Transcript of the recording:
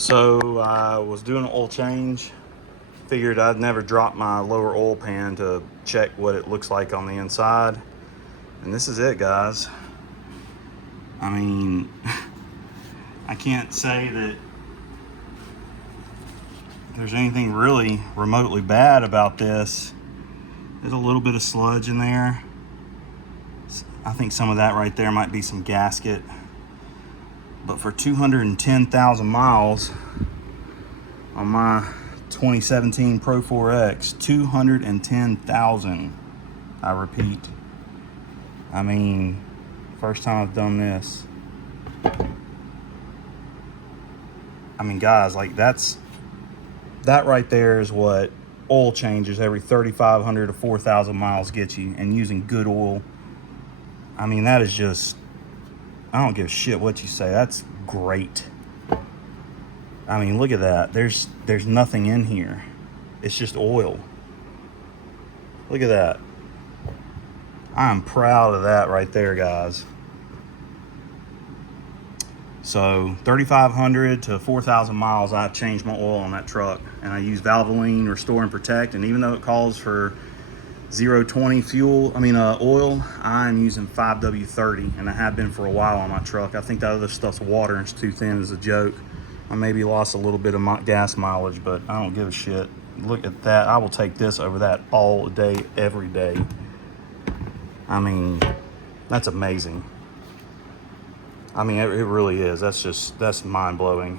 So I was doing an oil change. Figured I'd never drop my lower oil pan to check what it looks like on the inside. And this is it, guys. I mean, I can't say that there's anything really remotely bad about this. There's a little bit of sludge in there. I think some of that right there might be some gasket. But for 210,000 miles on my 2017 Pro4X, 210,000, I repeat. I mean, first time I've done this. I mean, guys, like that right there is what oil changes every 3,500 to 4,000 miles get you, and using good oil. I mean, that is just, I don't give a shit what you say. That's great. I mean, look at that. There's nothing in here. It's just oil. Look at that. I'm proud of that right there, guys. So 3,500 to 4,000 miles, I changed my oil on that truck, and I use Valvoline Restore and Protect. And even though it calls for 020 oil, I'm using 5W30, and I have been for a while on my truck. I think that other stuff's water and it's too thin as a joke. I maybe lost a little bit of gas mileage, but I don't give a shit. Look at that. I will take this over that all day, every day. I mean, that's amazing. I mean, it really is. That's mind-blowing.